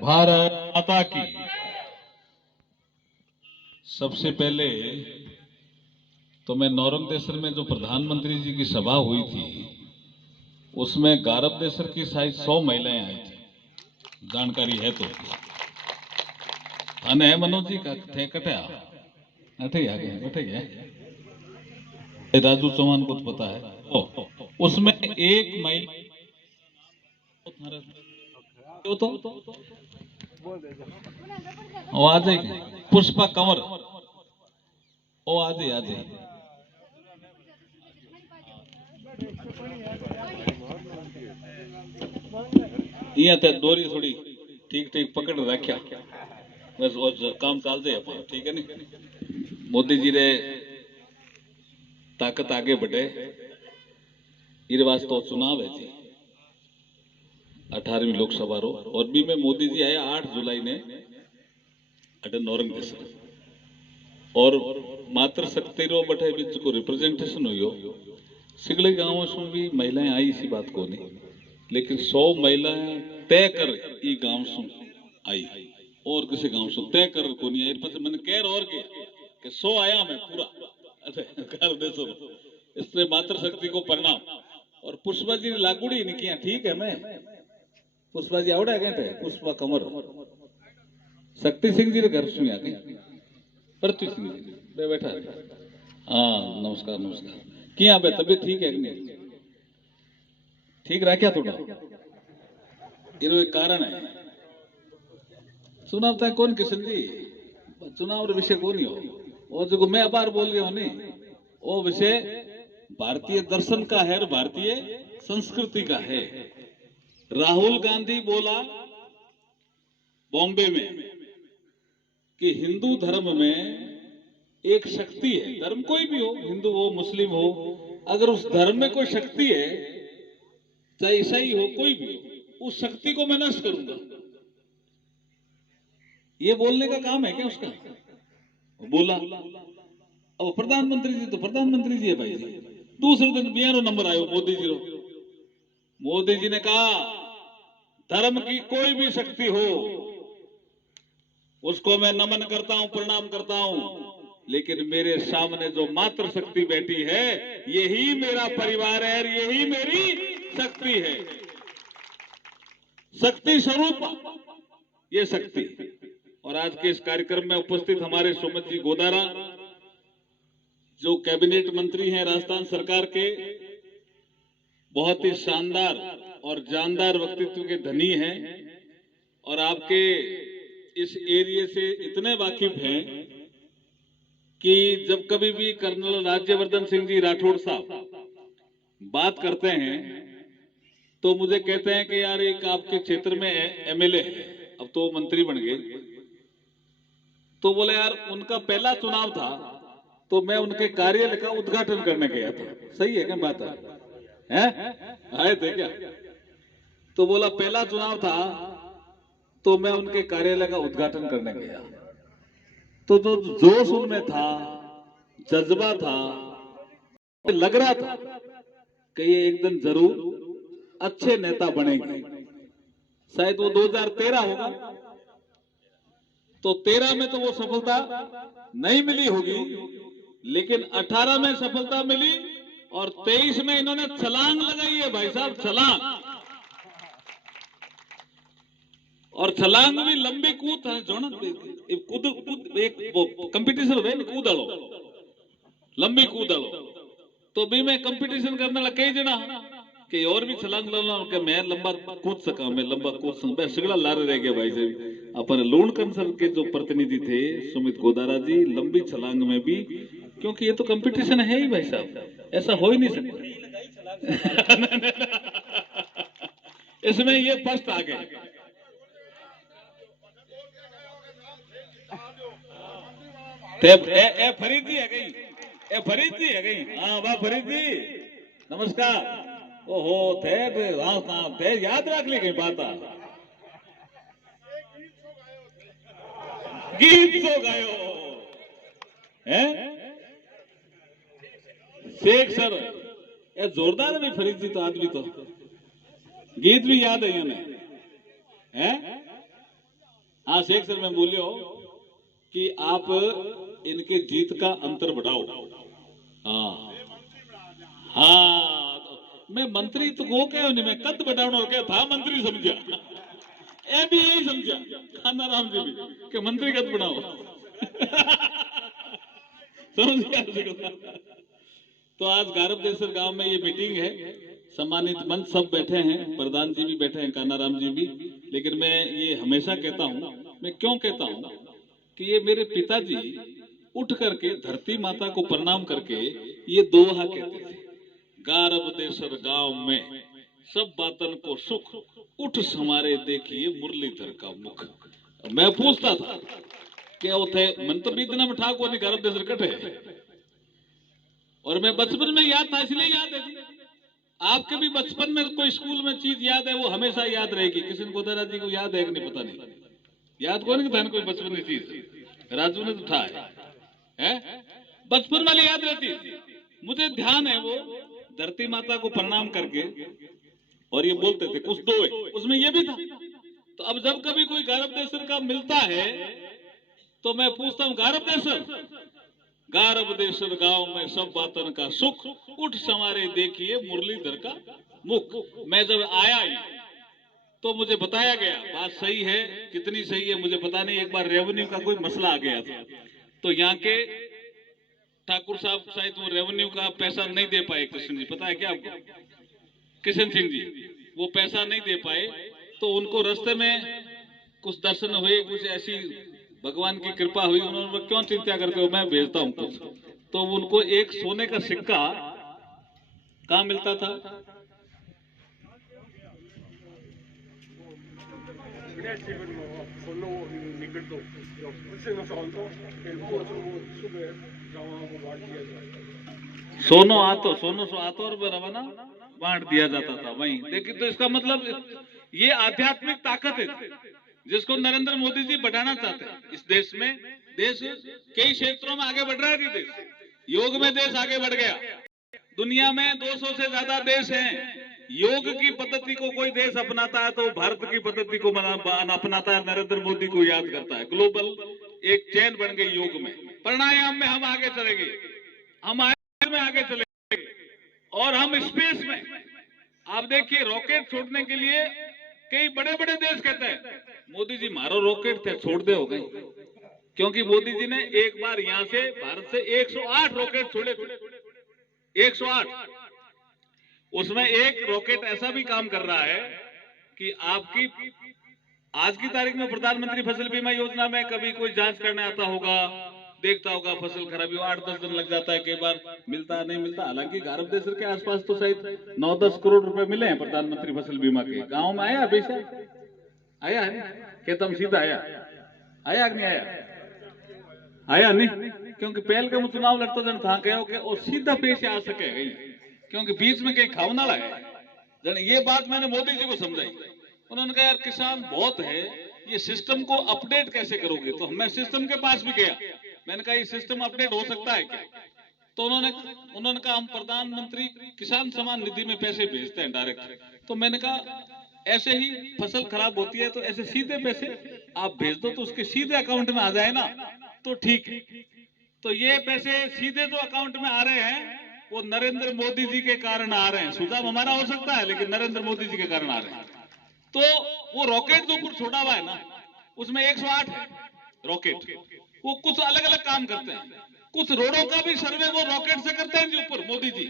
भारत माता की। सबसे पहले तो मैं नौरंगदेसर में जो प्रधानमंत्री जी की सभा हुई थी उसमें गारबदेसर की शायद 100 महिलाएं आई थी, जानकारी है तो। अने मनोज जी का थे कटे अठे आ गए बैठे गए। राजू चौहान को तो पता है। उसमें एक महिला तो वो आ जाएगी, पुष्पा कंवर वो आ जाए यहाँ दोरी थोड़ी ठीक ठीक पकड़ रखा बस और काम चल जाए अपन, ठीक है नहीं। मोदी जी रे ताकत आगे बढ़े इस वास्ते तो चुनाव है जी 18वीं लोकसभा रो। और भी में मोदी जी आए 8 जुलाई ने अटे नौरंगदेसर और मात्र शक्ति रो बटे बीच को रिप्रेजेंटेशन हुई सिगले गांवों से भी महिलाएं आई इसी बात को नहीं, लेकिन 100 महिलाएं तय कर ई गांव से आई और किसी गांव से तय कर को नहीं आई। पता मैंने कह और गया कि 100 आया मैं पूरा कर दे सो इसलिए मात्र शक्ति को प्रणाम। और पुष्पा जी लागूड़ी नहीं किया, ठीक है मैं पुष्पा जी आवड़ा कहते हैं पुष्पा कंवर शक्ति सिंह जी घर सुनिया पृथ्वी सिंह जी बैठा हाँ नमस्कार नमस्कार क्या बे तबीयत ठीक है कि नहीं ठीक रखा थोड़ा इरो एक कारण है चुनाव तय कौन किशन जी चुनाव विषय कौन ही हो और जो मैं अबार बोल रही हूँ नहीं वो विषय भारतीय दर्शन का है और भारतीय संस्कृति का है। राहुल गांधी बोला बॉम्बे में कि हिंदू धर्म में एक शक्ति है, धर्म कोई भी हो हिंदू हो मुस्लिम हो, अगर उस धर्म में कोई शक्ति है चाहे ईसाई हो कोई भी हो उस शक्ति को मैं नष्ट करूंगा। ये बोलने का काम है क्या उसका? बोला। अब प्रधानमंत्री जी तो प्रधानमंत्री जी है भाई जी। दूसरे दिन बिहारो नंबर आयो मोदी जी रो। मोदी जी ने कहा धर्म की कोई भी शक्ति हो उसको मैं नमन करता हूं प्रणाम करता हूं, लेकिन मेरे सामने जो मात्र शक्ति बैठी है यही मेरा परिवार है और यही मेरी शक्ति है, शक्ति स्वरूप ये शक्ति। और आज के इस कार्यक्रम में उपस्थित हमारे सुमित जी गोदारा जो कैबिनेट मंत्री हैं राजस्थान सरकार के, बहुत ही शानदार और जानदार व्यक्तित्व के धनी हैं और आपके इस एरिया से इतने वाकिफ हैं कि जब कभी भी कर्नल राज्यवर्धन सिंह जी राठौड़ साहब बात करते हैं तो मुझे कहते हैं कि यार एक आपके क्षेत्र में एमएलए है, अब तो मंत्री बन गए, तो बोले यार उनका पहला चुनाव था तो मैं उनके कार्यालय का उद्घाटन करने गया था। सही है क्या बात है? आए थे क्या? तो बोला पहला चुनाव था तो मैं उनके कार्यालय का उद्घाटन करने गया, तो जो जोश उनमें था जज्बा था लग रहा था कि ये एक दिन जरूर अच्छे नेता बनेंगे। शायद वो 2013 होगा, तो 13 में तो वो सफलता नहीं मिली होगी, लेकिन 18 में सफलता मिली और 23 में इन्होंने छलांग लगाई है भाई साहब, छलांग। और छलांग भी लंबी कूद है जो कूद एक कंपटीशन हुए कूद आलो लंबी कूद आलो, तो भी मैं कंपटीशन करने लगा कई जना कि और भी छलांग लाना कि मैं लंबा कूद सका, मैं लंबा कूद सका, सिगड़ा लारे रह गया भाई साहब। अपन लूण कंसल के जो प्रतिनिधि थे सुमित गोदारा जी लंबी छलांग में भी, क्योंकि ये तो कंपटीशन है ही भाई साहब, ऐसा हो ही नहीं सकता। इसमें ये फर्स्ट आ गए। फरीद जी है गई, फरीद जी है गई, हाँ वाह फरीद जी नमस्कार। ओहो थे हाँ थे याद रख ली गई बात गीत सो गायो है शेख सर, ये जोरदार भी फरीद जी तो आदमी तो गीत भी याद है इन्हें है हाँ शेख सर मैं बोलियो कि आप इनके जीत का अंतर बढ़ाओ। हाँ हाँ तो मैं मंत्री तो वो कहो नहीं, मैं कद बढ़ाना और क्या था मंत्री समझा। ए भी यही समझा खाना राम जी भी कि मंत्री कद बढ़ाओ। समझ गया। तो आज गारबदेसर गांव में ये मीटिंग है, सम्मानित मंच सब बैठे हैं, प्रधान जी भी बैठे हैं, कानाराम जी भी। लेकिन मैं ये हमेशा कहता हूं, मैं क्यों कहता हूं कि ये मेरे पिताजी उठ करके धरती माता को प्रणाम करके ये दोहा कहते थे, गारबदेसर गांव में सब बातन को सुख, उठ समारे देखिए मुरलीधर का मुख। मैं पूछता था क्या होते मन तो बीतना में ठाकुर नहीं गारबदेसर कटे, और मैं बचपन में याद था इसलिए याद है। आपके भी बचपन में कोई स्कूल में चीज याद है वो हमेशा याद रहेगी। किशन गोदारा जी को याद है कि नहीं पता नहीं, याद कौन था कोई बचपन की चीज, राजू ने तो उठा है बचपन वाली याद रहती है। मुझे ध्यान है वो धरती माता को प्रणाम करके और ये बोलते थे कुछ दो है, उसमें ये भी था। तो अब जब कभी कोई गारबदेसर का मिलता है तो मैं पूछता हूँ गारबदेसर, गारबदेसर गांव में सब बातन का सुख, उठ संवारे देखिए मुरलीधर का मुख। मैं जब आया ही तो मुझे बताया गया, बात सही है कितनी सही है मुझे पता नहीं, एक बार रेवेन्यू का कोई मसला आ गया था तो यहाँ के ठाकुर साहब शायद वो रेवेन्यू का पैसा नहीं दे पाए। कृष्ण जी पता है क्या आपको, किशन सिंह जी वो पैसा नहीं दे पाए तो उनको रास्ते में कुछ दर्शन हुए, कुछ ऐसी भगवान की कृपा हुई, उन्होंने क्यों चिंता करते हो मैं भेजता हूं कुछ। तो उनको एक सोने का सिक्का कहां मिलता था, सोनो आतो, सोनो सो आतो और रवाना बांट दिया जाता था वहीं। देखिए तो इसका मतलब ये आध्यात्मिक ताकत है जिसको नरेंद्र मोदी जी बढ़ाना चाहते हैं इस देश में। देश कई क्षेत्रों में आगे बढ़ रहा है, देश योग में देश आगे बढ़ गया। दुनिया में 200 से ज्यादा देश हैं। योग की पद्धति को कोई देश अपनाता है तो भारत की पद्धति को अपनाता है, नरेंद्र मोदी को याद करता है। ग्लोबल एक चेन बन गई योग में। प्राणायाम में हम आगे चलेंगे, हम आयुर्वेद में आगे चलेंगे और हम स्पेस में। आप देखिए रॉकेट छोड़ने के लिए कई बड़े बड़े देश कहते हैं मोदी जी मारो रॉकेट थे छोड़ दे हो गए, क्योंकि मोदी जी ने एक बार यहां से भारत से 108 रॉकेट छोड़े थे, 108। उसमें एक रॉकेट ऐसा भी काम कर रहा है कि आपकी आज की तारीख में प्रधानमंत्री फसल बीमा योजना में कभी कोई जांच करने आता होगा, देखता होगा फसल खराबी हो 8-10 दिन लग जाता है, कई बार मिलता नहीं मिलता। हालांकि गारबदेसर के आसपास तो शायद 9-10 करोड़ रुपए मिले हैं प्रधानमंत्री फसल बीमा के। गांव में आया पैसा आया है कहता हम सीधा आया आया नहीं आया नहीं, क्योंकि पहल का चुनाव लड़ता जन था कहो और सीधा पैसे आ सके गई, क्योंकि बीच में कहीं खावना है जन। ये बात मैंने मोदी जी को समझाई, उन्होंने कहा यार किसान बहुत है, ये सिस्टम को अपडेट कैसे करोगे। तो मैं सिस्टम के पास भी गया, मैंने कहा ये सिस्टम अपडेट हो सकता है क्या। तो उन्होंने कहा हम प्रधानमंत्री किसान सम्मान निधि में पैसे भेजते हैं डायरेक्ट। तो मैंने कहा ऐसे ही फसल खराब होती है तो ऐसे सीधे पैसे आप भेज दो तो उसके सीधे अकाउंट में आ जाए ना तो ठीक है। तो ये पैसे सीधे जो अकाउंट में आ रहे हैं वो नरेंद्र मोदी जी के कारण आ रहे हैं। सुझाव हमारा हो सकता है लेकिन नरेंद्र मोदी जी के कारण आ रहे हैं। तो वो रॉकेट जो ऊपर छोड़ा हुआ है ना उसमें 108 है रॉकेट, वो कुछ अलग अलग काम करते हैं। कुछ रोडों का भी सर्वे वो रॉकेट से करते हैं जी ऊपर मोदी जी,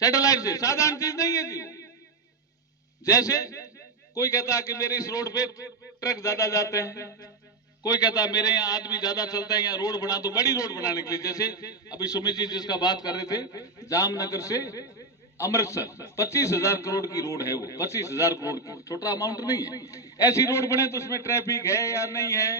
सैटेलाइट से। साधारण चीज नहीं है जी। जैसे कोई कहता है कि मेरे इस रोड पे ट्रक ज्यादा जाते हैं, कोई कहता है मेरे यहाँ आदमी ज्यादा चलता है, यहाँ रोड बना दो, बड़ी रोड बनाने के लिए। जैसे अभी सुमित जी जिसका बात कर रहे थे, जामनगर से अमृतसर 25,000 करोड़ की रोड है वो, 25,000 करोड़ की, छोटा अमाउंट नहीं है। ऐसी रोड बने तो उसमें ट्रैफिक है या नहीं है,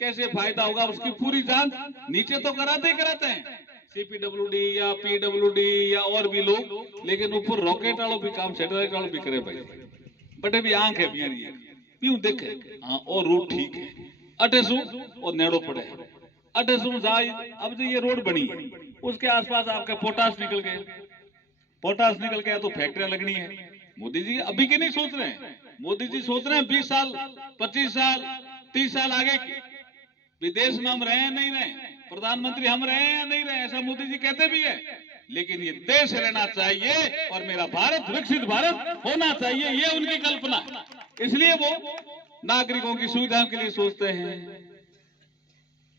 कैसे फायदा होगा, उसकी पूरी जांच नीचे तो कराते हैं सीपीडब्ल्यूडी या पीडब्ल्यूडी या और भी लोग, लेकिन ऊपर रॉकेट वालों भी काम, सैटेलाइट वालों भी करे भाई। बटे भी आंख है पीऊ देखे हाँ और रूट ठीक है अटेसू और नेड़ो पड़े अटेसू जाए। अब जो ये रोड बनी उसके आसपास आपका पोटास निकल गए, पोटास निकल गया तो फैक्ट्रियां लगनी है। मोदी जी अभी के नहीं सोच रहे हैं, मोदी जी सोच रहे हैं 20 साल 25 साल 30 साल आगे की, विदेश में हम रहे हैं नहीं रहे, प्रधानमंत्री हम रहे हैं या नहीं रहे, ऐसा मोदी जी कहते भी है, लेकिन ये देश रहना चाहिए और मेरा भारत विकसित भारत होना चाहिए, ये उनकी कल्पना है। इसलिए वो नागरिकों की सुविधाओं के लिए सोचते हैं,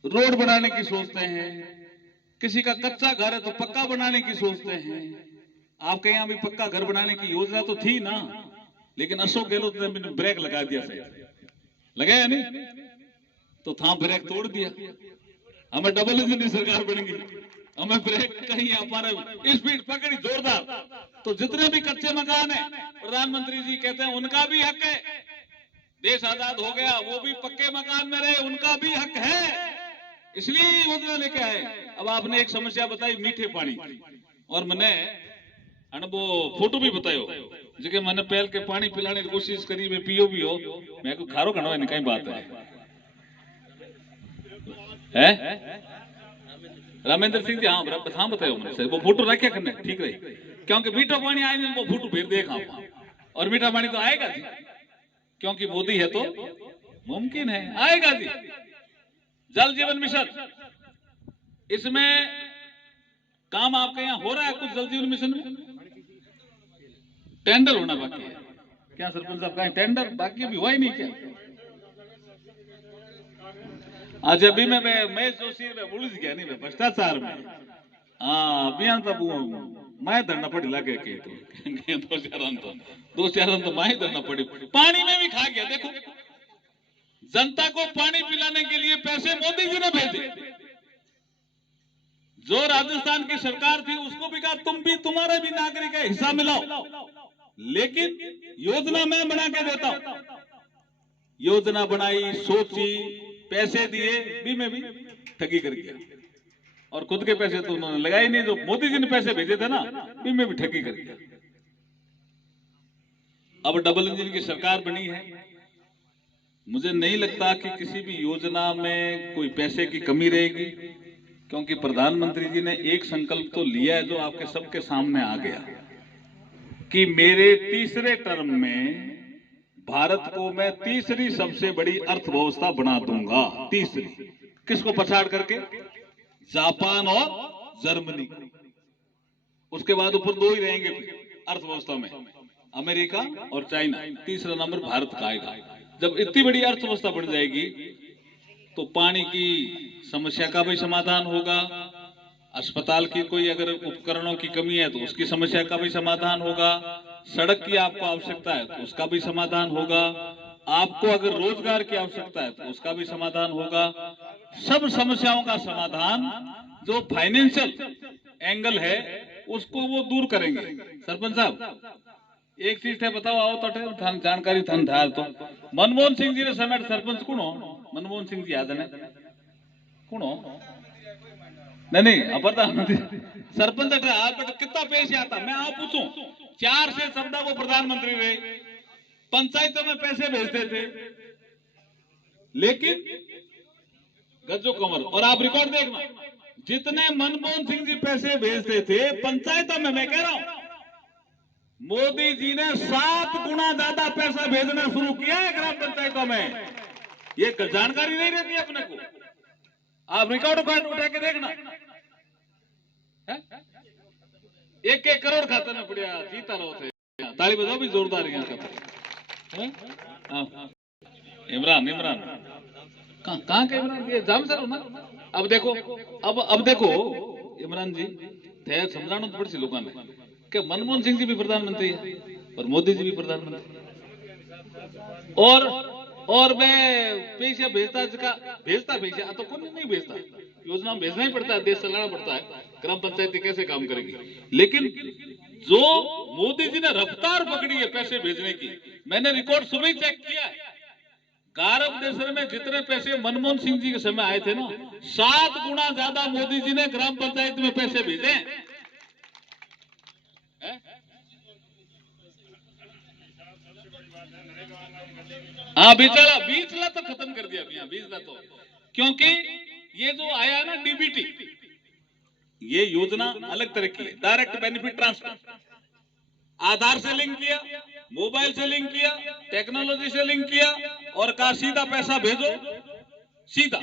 रोड बनाने की सोचते हैं, किसी का कच्चा घर है तो पक्का बनाने की सोचते हैं। आपके यहाँ भी पक्का घर बनाने की योजना तो थी ना, लेकिन अशोक गहलोत ने ब्रेक लगा दिया, लगाया नहीं तो था ब्रेक तोड़ दिया। हमें डबल इंजन की सरकार बन गई, हमें ब्रेक कहीं हमारे स्पीड पकड़ी जोरदार। तो जितने भी कच्चे मकान है, प्रधानमंत्री जी कहते हैं उनका भी हक है, देश आजाद हो गया वो भी पक्के मकान में रहे, उनका भी हक है, इसलिए योजना लेके आए। अब आपने एक समस्या बताई मीठे पानी की, और मैंने वो फोटो भी बतायो जो मैंने पहल के पानी पिलाने की कोशिश करी, मैं पियो भी हो, मैं को खारो घनो है कहीं बात है? रामेंद्र सिंह जी हाँ बतायो मैंने, वो फोटो रखे करने ठीक रही, क्योंकि मीठा पानी आए वो फोटो फिर देखा, और मीठा पानी तो आएगा जी, क्योंकि मोदी है तो मुमकिन है, आएगा जी। जल जीवन मिशन, इसमें काम आपके यहाँ हो रहा है कुछ? जल जीवन मिशन में टेंडर होना बाकी है क्या सरपंच साहब? कहीं टेंडर बाकी अभी हुआ ही नहीं क्या? आज अभी मैं जोशी में उलझ गया नहीं, मैं भ्रष्टाचार में, हाँ अभियान तब मैं धरना पड़ी लगे के तो दो चार तो मैं धरना पड़ी, पानी में भी खा गया। देखो जनता को पानी पिलाने के लिए पैसे मोदी जी ने भेजे, जो राजस्थान की सरकार थी उसको भी कहा तुम भी, तुम्हारे भी नागरिक है, हिस्सा मिलाओ, लेकिन योजना मैं बना के देता हूं। योजना बनाई, सोची, पैसे दिए, भी में भी ठगी कर गया, और खुद के पैसे तो उन्होंने लगाए नहीं, जो मोदी जी ने पैसे भेजे थे ना, भी में भी ठगी कर गया। अब डबल इंजन की सरकार बनी है, मुझे नहीं लगता कि किसी भी योजना में कोई पैसे की कमी रहेगी, क्योंकि प्रधानमंत्री जी ने एक संकल्प तो लिया है जो आपके सबके सामने आ गया कि मेरे तीसरे टर्म में भारत को मैं तीसरी सबसे बड़ी अर्थव्यवस्था बना दूंगा। तीसरी, किसको पछाड़ करके? जापान और जर्मनी। उसके बाद ऊपर दो ही रहेंगे अर्थव्यवस्था में, अमेरिका और चाइना। तीसरा नंबर भारत का आएगा। जब इतनी बड़ी अर्थव्यवस्था बन जाएगी तो पानी की समस्या का भी समाधान होगा, अस्पताल की कोई अगर उपकरणों की कमी है तो उसकी समस्या का भी समाधान होगा, सड़क की आपको आवश्यकता है तो उसका भी समाधान होगा, आपको अगर रोजगार की आवश्यकता है तो उसका भी समाधान होगा। सब समस्याओं का समाधान जो फाइनेंशियल एंगल है उसको वो दूर करेंगे। सरपंच साहब एक चीज थे बताओ, आओ तो जानकारी थन था तो मनमोहन सिंह जी ने समय सरपंच कौन हो? मनमोहन सिंह जी याद है कौन हो? नहीं प्रधानमंत्री सरपंच कितना पेश आता, मैं आप पूछूं 4 से शब्द वो प्रधानमंत्री रहे, पंचायतों में पैसे भेजते थे, लेकिन गज्जो कमर। और आप रिकॉर्ड देखना, जितने मनमोहन सिंह जी पैसे भेजते थे पंचायतों में, मैं कह रहा हूं मोदी जी ने 7 गुना ज्यादा पैसा भेजना शुरू किया है ग्राम पंचायतों में। ये जानकारी नहीं रहती अपने को, आप रिकॉर्ड उठा के देखना। 1-1 करोड़ खाते में पड़िया, जीता रहो थे। ताली बजाओ भी जोरदार यहाँ का। इमरान कहाँ के इमरान? ये जाम सर हो ना। अब देखो इमरान जी थे समझाना तो पड़ी लोगों ने कि मनमोहन सिंह जी भी प्रधानमंत्री है और मोदी जी भी प्रधानमंत्री, और मैं पैसा भेजता पैसा तो कौन नहीं भेजता, योजना में भेजना ही पड़ता है, देश चलाना पड़ता है, ग्राम पंचायती कैसे काम करेगी। लेकिन जो मोदी जी ने रफ्तार पकड़ी है पैसे भेजने की, मैंने रिकॉर्ड सुबह ही चेक किया है, गारव देशर में जितने पैसे मनमोहन सिंह जी के समय आए थे ना, 7 गुना ज्यादा मोदी जी ने ग्राम पंचायत में पैसे भेजे। हाँ बीचला तो खत्म कर दिया भैया, बीचला तो, क्योंकि ये जो आया ना डीबीटी, ये योजना अलग तरह की है, डायरेक्ट बेनिफिट ट्रांसफर, आधार से लिंक किया, मोबाइल से लिंक किया, टेक्नोलॉजी से लिंक किया और कहा सीधा पैसा भेजो, सीधा।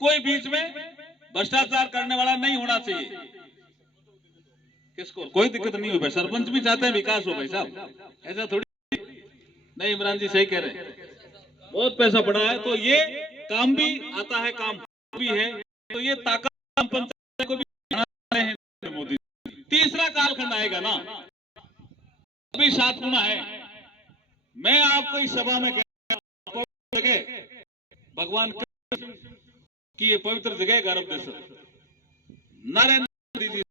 कोई बीच में भ्रष्टाचार करने वाला नहीं होना चाहिए। किसको कोई दिक्कत नहीं हो भाई, सरपंच भी चाहते हैं विकास हो भाई साहब, ऐसा थोड़ी नहीं। इमरान जी सही कह रहे हैं, बहुत पैसा पड़ा है, तो ये काम भी आता है, काम भी है, तो ये ताकत पंचायत को भी रहे हैं मोदी। तीसरा कालखंड आएगा ना, अभी 7 गुना है। मैं आपको इस सभा में जगह भगवान की ये पवित्र जगह गर्भ देश नरेंद्र मोदी जी